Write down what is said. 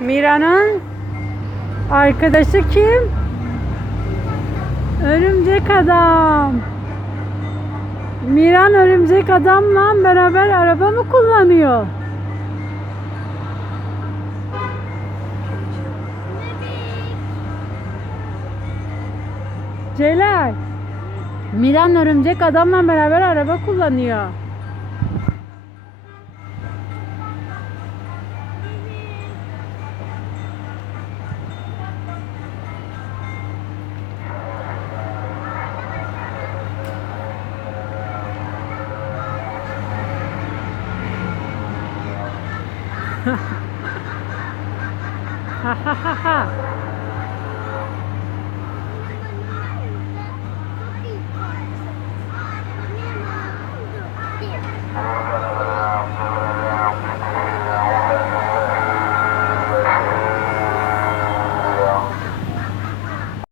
Mira'nın arkadaşı kim? Örümcek adam. Miran örümcek adamla beraber araba mı kullanıyor? Celal. Miran örümcek adamla beraber araba kullanıyor. ハハハハ